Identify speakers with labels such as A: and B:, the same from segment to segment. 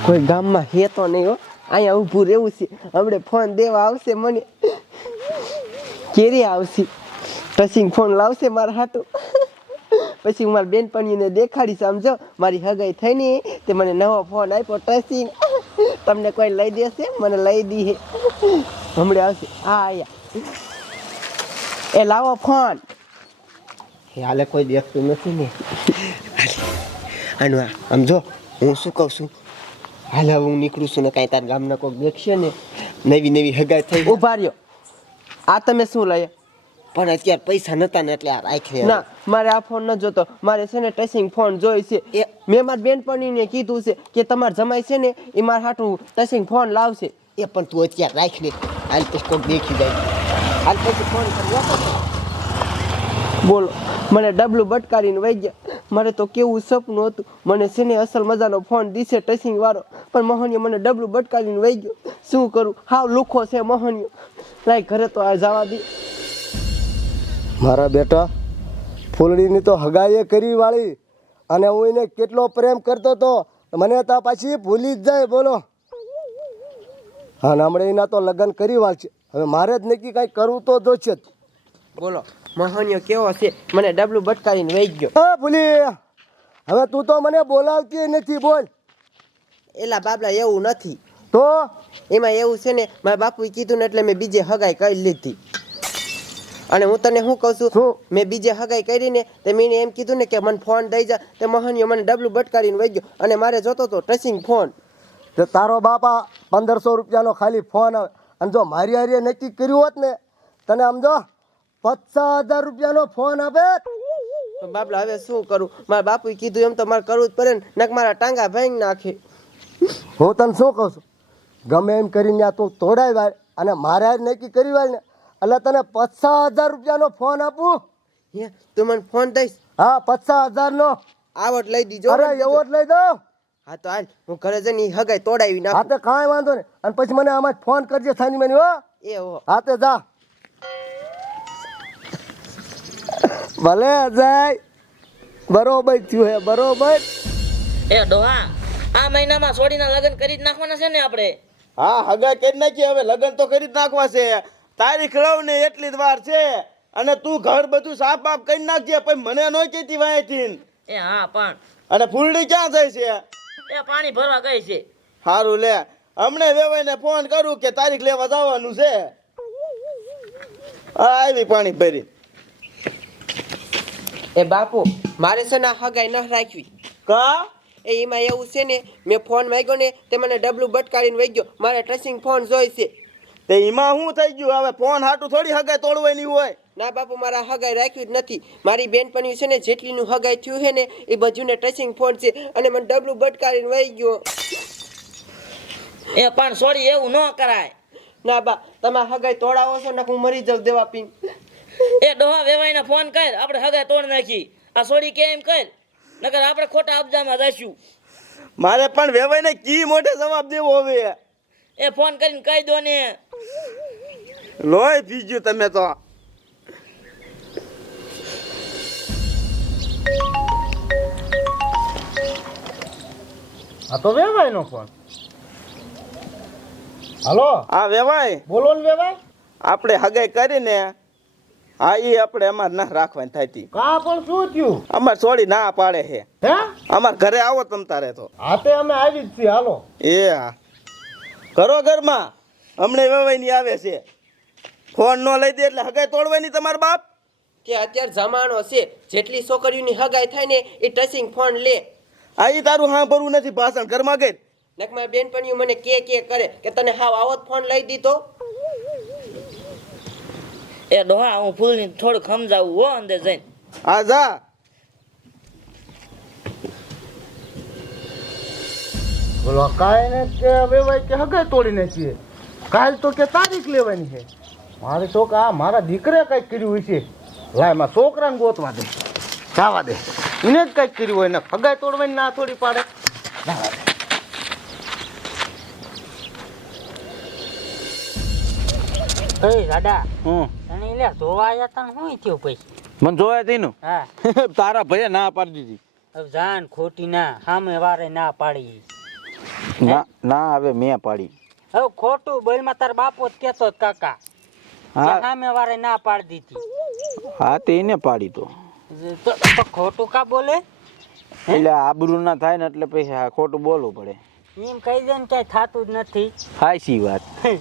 A: કોઈ ગામમાં હે તો નહીં હો, અહીંયા ઊભું રહેવું છે. હમણે ફોન દેવા આવશે મને. કેરી આવશે, ટચિંગ ફોન લાવશે મારા હાટું. પછી હું મારી બેનપણીને દેખાડીશ. સમજો મારી હગાઈ થઈને તે મને નવો ફોન આપ્યો ટચિંગ. તમને કોઈ લઈ દેશે? મને લઈ દી. હમણે આવશે. હા આયા. એ લાવો ફોન. હાલે કોઈ દેખતું નથી ને. આનું આમ જો, હું શું કહું છું, હાલ હવે હું નીકળું છું ને કાંઈ તાર ગામના કોઈક દેખશે ને નવી નવી હગાઈ થઈ. ઉભા રહ્યો, આ તમે શું લઈએ? પણ અત્યારે પૈસા નતા ને એટલે આ રાખે. ના, મારે આ ફોન ન જોતો, મારે છે ને ટચિંગ ફોન જોઈ છે. મેં મારી બેનપણીને કીધું છે કે તમારે જમાઈ છે ને એ મારા હાટું ટચિંગ ફોન લાવશે. એ પણ તું અત્યારે રાખ ને, હાલ પછી કોઈક દેખી જાય. હાલ પછી ફોન કરી બોલો. મને ડબલું બટકારીને વહી ગયા. મારે તો કેવું સપનું હતું, મને છે ને અસલ મજાનો ફોન દીશે ટચિંગ વાળો, પણ મોહનીયો મને ડબલું બટકારીને વહી ગયો. શું કરું? હાવ લુખો છે મોહનીયો. લાય ઘરે તો આ જવા દે.
B: મારા બેટા ફૂલડીની તો હગાઈએ કરી વાળી, અને હું એને કેટલો પ્રેમ કરતો હતો, મને તો પાછી ભૂલી જ જાય. બોલો. હા, હમણાં એના તો લગ્ન કરી વાળ છે. હવે મારે જ નક્કી કાંઈ કરવું તો જોશે જ.
A: બોલો, મોહનીયો કેવો છે? મને ડબલું બટકારીને વહી ગયો.
B: હા ભૂલી, હવે તું તો મને બોલાવતી નથી. બોલ.
A: એલા બાબલા, એવું નથી.
B: તો
A: એમાં એવું છે ને, મારા બાપુએ કીધું ને એટલે મેં બીજે હગાઈ કરી લીધી. અને હું તને શું કહું છું, મેં બીજે હગાઈ કરીને તે મેં એમ કીધું ને કે મને ફોન દઈ જા. તે મોહનીયો મને ડબલું બટકારીને વહી ગયો, અને મારે જોતો તો ટચિંગ ફોન.
B: તો તારો બાપા 1500 રૂપિયાનો ખાલી ફોન આવે, અને જો મારી હારે નક્કી કર્યું હોત ને, તને સમજો 50,000 રૂપિયાનો ફોન આપે.
A: બાબલા હવે શું કરું? મારા બાપુએ કીધું એમ તો મારે કરવું જ પડે ને, નક મારા ટાંગા ભાંગી નાખે.
B: હું તને શું કહું છું, ગમે એમ કરીને તું તોડાઈ વાળ, અને મારે હારે નક્કી કરી વાળ ને, એટલે તને 50,000 રૂપિયાનો ફોન આપું.
A: હે, તું મને ફોન દઈશ?
B: હા, 50,000 નો.
A: આવટ લઈ દીજો.
B: અરે એવો જ લઈ દો.
A: હા તો હાલ, હું ઘરે જઈને હગાઈ તોડાવી નાખ.
B: હા તો કાંઈ વાંધો નહીં, અને પછી મને આમાં ફોન કરજે સાની મને. હો
A: એ હો.
B: હા તે જા. ભલે અજય, બરોબર થયું હે, બરોબર.
C: એ ડોહા, આ મહિનામાં છોડીના લગ્ન કરી જ નાખવાના છે ને આપણે?
D: હા, હગા કરી નાખી. હવે લગ્ન તો કરી જ નાખવા છે. તારીખ લવ ને એટલી જ વાર છે. અને તું ઘર બધું સાફ બાફ કરી નાખજે, પછી મને ન કહેતી વાંચી.
C: એ હા, પણ
D: અને ફૂલડી ક્યાં જાય છે?
C: એ પાણી ભરવા ગઈ છે.
D: સારું લે, હમણે વેવાઈને ફોન કરું કે તારીખ લેવા જવાનું છે. આવી પાણી ભરી.
A: એ બાપુ, મારે છે ને આ હગાઈ ન રાખવી.
D: કા?
A: એમાં એવું છે ને, મેં ફોન માંગ્યો ને તે મને ડબલું બટકારીને વહી ગયો. મારે ટચિંગ ફોન જોઈ છે.
D: તે એમાં શું થઈ ગયું? હવે ફોન હાટું થોડી હગાઈ તોડવાની હોય.
A: ના બાપુ, મારા હગાઈ રાખ્યું જ નથી. મારી બેનપણી છે ને, જેટલીનું હગાઈ થયું છે ને એ બધુંને ટચિંગ ફોન છે, અને મને ડબલું બટકારીને વહી ગયો.
C: એ પણ સોરી, એવું ન કરાય.
A: ના બા, તમે હગાઈ તોડાવો છો ને હું મરી જાઉં દેવા પીને.
C: એ ડોહા, વેવાઈને ફોન કર, આપણે હગાઈ તોડ નાખી. આ સોરી કે એમ કર, નકર આપણે ખોટા અબજામાં જઈશું.
D: મારે પણ વેવાઈને કી મોઢે જવાબ દેવો હવે.
C: એ ફોન કરીને કહી દો ને.
D: લોહી પીજ્યું તમે તો.
B: આ તો વેવાઈનો ફોન. હાલો.
D: હા વેવાય,
B: બોલો ને વેવાઈ.
D: આપણે હગાઈ કરીને હા એ આપણે અમારે ના રાખવાની થતી.
B: કા પણ શું થયું?
D: અમારે છોડી ના પાડે છે.
B: હે?
D: અમાર ઘરે આવો તમ તારે તો.
B: હા તે અમે આવી જ છીએ. હાલો.
D: એ હા, ઘરો ઘરમાં હમણે વેવાઈની આવે છે. ફોન ન લઈ દે એટલે હગાઈ તોડવાની તમારા બાપ.
A: કે અત્યારે જમાનો છે, જેટલી છોકરીઓની હગાઈ થાય ને એ ટચિંગ ફોન લે.
D: આ ઈ તારું સાંભળવું નથી ભાષણ. ઘરમાં ગઈ
A: નક મારી બેનપણીઓ મને કે કરે કે તને હાવ આવો જ ફોન લઈ દીધો.
C: એ ડોહા, હું ફૂલની થોડુંક સમજાવું હો અંદર જઈને.
D: હા જા.
B: બોલો કાંઈ ને કે વેવાઈ કે હગાઈ તોડીને છીએ. કાલ તો કે તારીખ લેવાની છે. મારે તો આ મારા દીકરે કંઈક કર્યું હોય છે. લાય માં છોકરાને ગોતવા દે, જવા દે. એને જ કંઈક કર્યું હોય ને હગાઈ તોડવાની ના થોડી પાડે. જવા દે.
E: એ દાદા, તને એટલે જોવા આવ્યા તને શું થયું પછી?
F: મને જોયા તેનું
E: હા.
F: તારા ભાઈએ ના પાડી દીધી.
E: હવે જાન ખોટી ના સામે વારે ના પાડી.
F: ના હવે મેં પાડી.
E: હવે ખોટું બોલમાં તાર બાપો જ કહેતો જ કાકા
F: હા
E: સામે વાળે ના પાડી દીધી
F: હા તે એને પાડી તો
E: તો ખોટું કા બોલે
F: એટલે આબરૂ ના થાય ને એટલે પછી આ ખોટું બોલવું પડે.
E: એમ કહી દે ને ક્યાંય થાતું જ નથી.
F: હાચી વાત.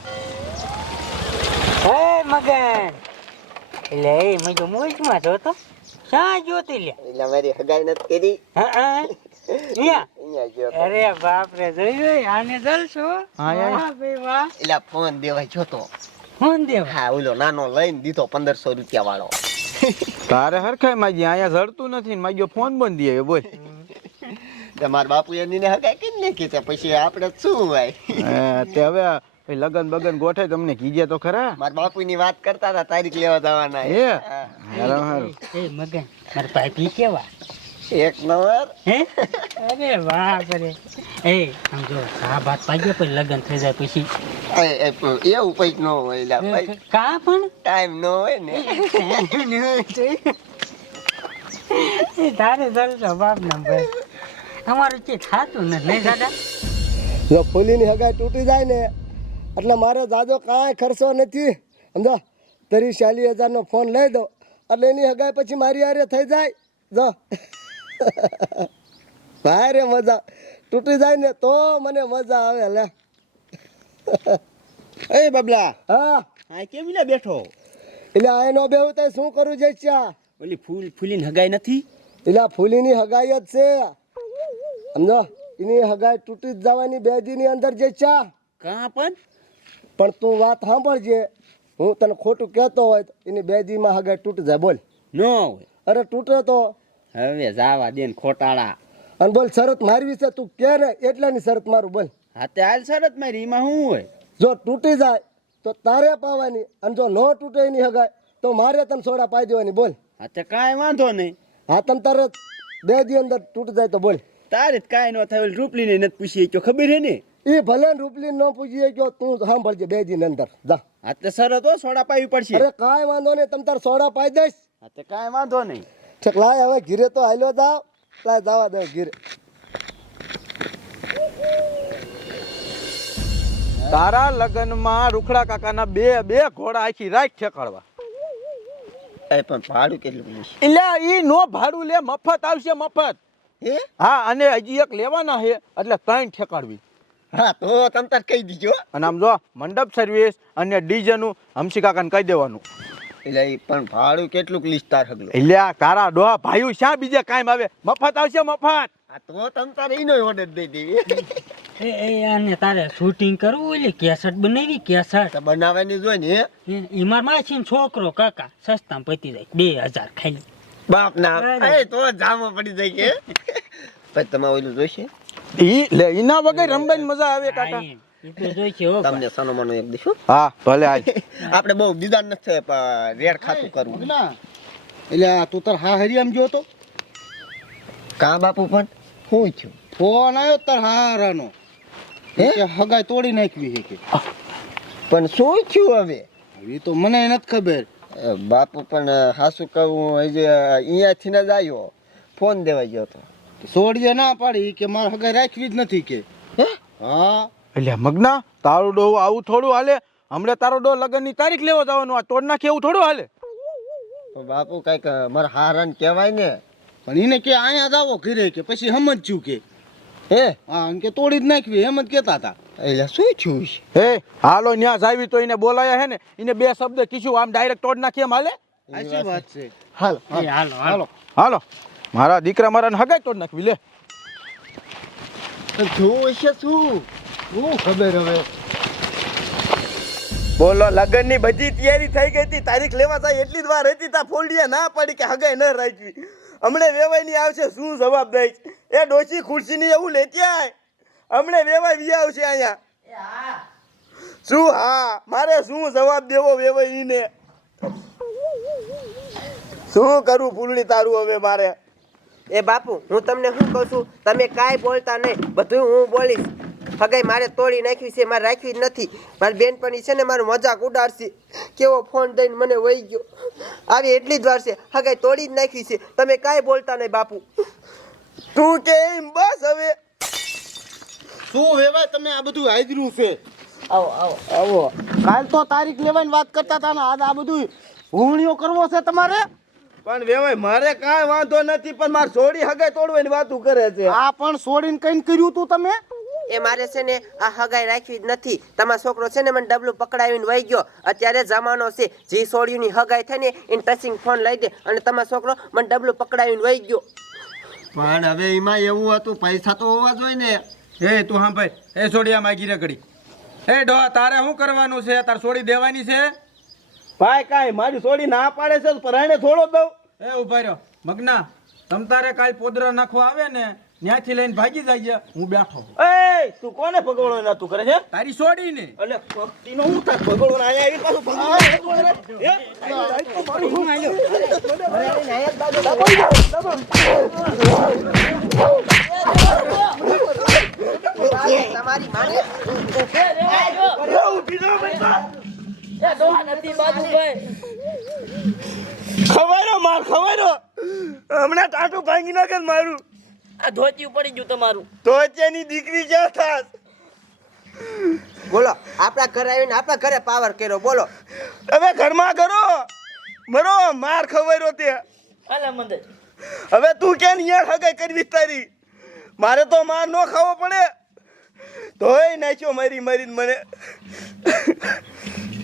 E: હે મગન એટલે એ મજો મૂજમાં છો તો ક્યાં જોતી લે
A: એટલે મારી હગાઈ નથી કરી.
E: હા અહીંયા
A: અહીંયા ગયો તો.
E: અરે બાપ રે જોયું આને જલશો
F: હા, યાર.
E: વાહ ભાઈ વાહ
A: એટલે ફોન દેવાય જોતો.
E: ફોન દેવ
A: હા ઓલો નાનો લઈને દીધો 1500 રૂપિયા વાળો.
F: તારે હરખાઈ માજી અહીંયા જડતું નથી ને માજો ફોન બંધ દે બોલ.
A: મારા બાપુ એની હગાઈ કરી નાખી છે પછી આપણે શું હોય.
F: તે હવે પછી લગન બગન ગોઠે તમને કીજે તો ખરા.
A: મારા બાપુ ની વાત કરતા હતા તારીખ લેવા જવાના.
F: એ
A: હા.
F: હારું હારું.
E: એ મગન મારા પાઇપી કેવા
A: એક નંબર.
E: હે અરે વાહ કરે એ સમજો આ વાત પાડ્યો પછી લગન થઈ જાય પછી
A: એવું કઈક ન હોય. એટલે ભાઈ
E: કા પણ
A: ટાઈમ ન હોય ને.
E: એ તારે જલશો બાપ ના ભાઈ અમારું જે થાતું નથી નહીં દાદા
G: જો ફૂલીની હગાઈ તૂટી જાય ને એટલે મારે જાજો કાંઈ ખર્ચો નથી સમજો 30-40 હજારનો ફોન લઈ દો એટલે એની હગાઈ પછી મારી હારે થઈ જાય જો ભારે મજા તૂટી જાય ને તો મને મજા આવે લે.
D: એ બબલા
G: હા
D: આ કેમ લે બેઠો?
G: એટલે આ નો બેહું તો શું કરું છે ચા
D: ઓલી ફૂલીને હગાઈ નથી?
G: એટલે આ ફૂલીની હગાઈ જ છે સમજો એની હગાઈ તૂટી જ જવાની 2 દીની અંદર જે ચા
D: કાં પણ
G: પણ તું વાત સાંભળજે હું તને ખોટું કહેતો હોય તો એની 2 દીમાં હગાઈ તૂટી જાય બોલ.
D: ન હોય.
G: અરે તૂટે તો
D: હવે જાવા દે ને ખોટાળા.
G: અને બોલ શરત મારવી છે તું કે ને એટલાની શરત મારું બોલ.
D: હા તે હાલ શરત મારી એમાં શું હોય?
G: જો તૂટી જાય તો તારે પાવાની અને જો ન તૂટે એની હગાઈ તો મારે તને સોડા પાઈ દેવાની બોલ.
D: હા તે કાંઈ વાંધો નહીં.
G: હા તને તારે 2 દી અંદર તૂટી જાય તો બોલ.
D: તારે કાંઈ ન થાય. રૂપલીને નથી પૂછી તો ખબર હે ને?
G: એ ભલે ને રૂપલી ન પૂછીએ ગયો તું સાંભળજે 2 દી અંદર જા.
D: હા તે શરત હો સોડા પાવી પડશે.
G: અરે કાંઈ વાંધો નહીં તમ તાર સોડા પાઈ દઈશ.
D: હા તે કાંઈ વાંધો નહીં.
G: ઠીક લાય હવે ઘીરે તો હાલ્યો જાવ લાય જવા દે ઘીરે.
F: તારા લગનમાં રૂખડા કાકાના બે ઘોડા આખી રાત ઠેકાડવા.
A: પણ ભાડું કેટલું લેશે?
F: એટલે ઈ નો ભાડું લે મફત આવશે મફત.
A: હે?
F: હા અને હજી એક લેવાના છે એટલે 3 ઠેકાડવી.
A: હા તો તમ તાર કહી દીજો.
F: અને આમ જો મંડપ સર્વિસ અને ડીજે નું હમસી કાકાને કહી દેવાનું.
A: એટલે ઈ પણ ભાડું કેટલું લીશ તાર હગલો?
F: એટલે આ તારા ડોહા ભાઈઓ શા બીજે કાંઈ આવે મફત આવશે મફત.
A: આ તો તમ તાર એનો ઓર્ડર દઈ દેવી.
E: એ આને તારે શૂટિંગ કરવું એટલે કેસેટ બનાવી કેસેટ
A: તો બનાવવાની જોઈ ને.
E: ઈમાર માછી છોકરો કાકા સસ્તા પતી જાય 2000 ખાલી
A: બાપ ના એ તો જામો પડી જાય કે. પછી તમારે ઓલું જોઈશે?
F: ઈ લે ઈના વગર રમવાની મજા આવે કાકા.
E: એ તો જોઈ છે હો
A: તમને સનોમાનું એક દઈશું.
F: હા ભલે આજ.
A: આપણે બહુ દીદાર નથી પણ રેડ ખાતું કરવું.
B: ના એટલે તું તાર હા હરિયામ ગયો તો
A: કા બાપુ પણ શું થયું?
B: ફોન આવ્યો તાર હારાનો કે હગાઈ તોડી નાખવી છે કે.
A: પણ શું થયું હવે?
B: એ તો મને નથી ખબર.
A: બાપુ પણ હાસુ કહું હજી અહીંયાથી ન જ આવ્યો ફોન દેવા ગયો હતો.
B: સોડીએ ના પાડી કે મારે હગાઈ રાખવી જ નથી કે. હા
F: એટલે મગના તારો ડો આવું થોડું હાલે. હમણે તારો ડો લગનની તારીખ લેવા જવાનું આ તોડ નાખે એવું થોડું હાલે.
A: તો બાપુ કઈક મારા હારાને કહેવાય ને.
B: પણ એને કે અહીંયા જાવો ઘરે કે પછી સમજ્યું કે
A: હે
B: હા એમ કે તોડી જ નાખવી એમ જ કહેતા હતા.
A: એટલે શું થયું છે?
F: હે હાલો ન્યા જાવી તો એને બોલાયા હે ને એને 2 શબ્દ કીધું આમ ડાયરેક્ટ તોડ નાખી એમ હાલે.
B: સાચી વાત છે.
G: હાલ
E: એ હાલો હાલો
F: હાલો મારા દીકરા મારાને હગાઈ તોડ નાખવી લે.
A: જોવું છે શું?
G: શું ખબર હવે.
D: બોલો લગનની બધી તૈયારી થઈ ગઈ હતી. તારીખ લેવા જાય એટલી જ વાર હતી તા ફોલ્ડિયા ના પડી કે હગાઈ ન રાખવી. હમણે વેવાઈની આવશે શું જવાબ દઈશ? એ ડોશી ખુરશીની એવું લેતી આય. હમણે વેવાઈ વી આવશે અહીંયા. શું હા મારે શું જવાબ દેવો વેવાઈને? શું કરું ફૂલડી તારું હવે મારે?
A: એ બાપુ હું તમને શું કહું છું તમે કાંઈ બોલતા નહીં બધું હું બોલીશ. હગાઈ મારે તોડી નાખવી છે મારે રાખવી જ નથી. મારી બેનપણી છે ને મારું મજાક ઉડાડશે. કેવો ફોન દઈને મને વહી ગયો. આવી એટલી જ વાર છે હગાઈ તોડી જ નાખવી છે. તમે કાંઈ બોલતા નહીં બાપુ.
D: તું કે એમ બસ હવે
B: શું વેવાય તમે આ બધું હાજરું છે
C: આવો આવો
B: આવો કાલ તો તારીખ લેવાની વાત કરતા હતા ને આજ આ બધું હુમણીઓ કરવો છે તમારે
D: પણ વેવાય મારે કાંઈ વાંધો નથી, પણ મારે સોડી હગાઈ તોડવાની વાતું કરે છે.
B: આ પણ છોડીને કઈ કર્યું તું તમે?
A: એ મારે છે ને આ હગાઈ રાખવી જ નથી. તમારો છોકરો છે ને મને ડબલું પકડાવીને વહી ગયો. અત્યારે જમાનો છે, જે છોડીઓની હગાઈ થાય ને એને ટચિંગ ફોન લઈ દે, અને તમારો છોકરો મને ડબલું પકડાવીને વહી ગયો.
G: પણ હવે એમાં એવું હતું, પૈસા તો હોવા જોઈએ ને.
F: એ તું હા ભાઈ, એ સોડિયા માગી રે ઘડી. એ ડોહા તારે શું કરવાનું છે? તાર સોડી દેવાની છે?
D: ભાઈ કાંઈ મારી સોડી ના પાડે છે તો પરાણે થોડો દઉં.
F: એ ઉભા રહ્યો મગના, તમ તારે કાલ પોદરા નાખવા આવે ને ત્યાંથી લઈને ભાગી જાય, હું બેઠો.
D: એ તું કોને ભગવાડો ના તું કરે છે?
F: તારી સોડી ને
D: એટલે ભક્તિનો હું થાય ભગવાડો અહીંયા આવી પાછું
A: તમારી માને
C: એ ડોહા નથી બાજુભાઈ.
D: ખવાયો માર ખવાયો, હમણાં ટાટું ભાંગી નાખે મારું.
C: આ ધોતિયું પડી ગયું તમારું.
D: તો એની દીકરી ક્યાં થાસ?
A: બોલો, આપણા ઘરે આવીને આપણા ઘરે પાવર કર્યો. બોલો,
D: હવે ઘરમાં કરો મરો, માર ખવાયો તે.
C: હાલે મંદિર.
D: હવે તું કેમ યાર હગાઈ કરવી તારી? મારે તો માર નો ખાવો પડે. ધોઈ નાખ્યો મારી મારીને મને.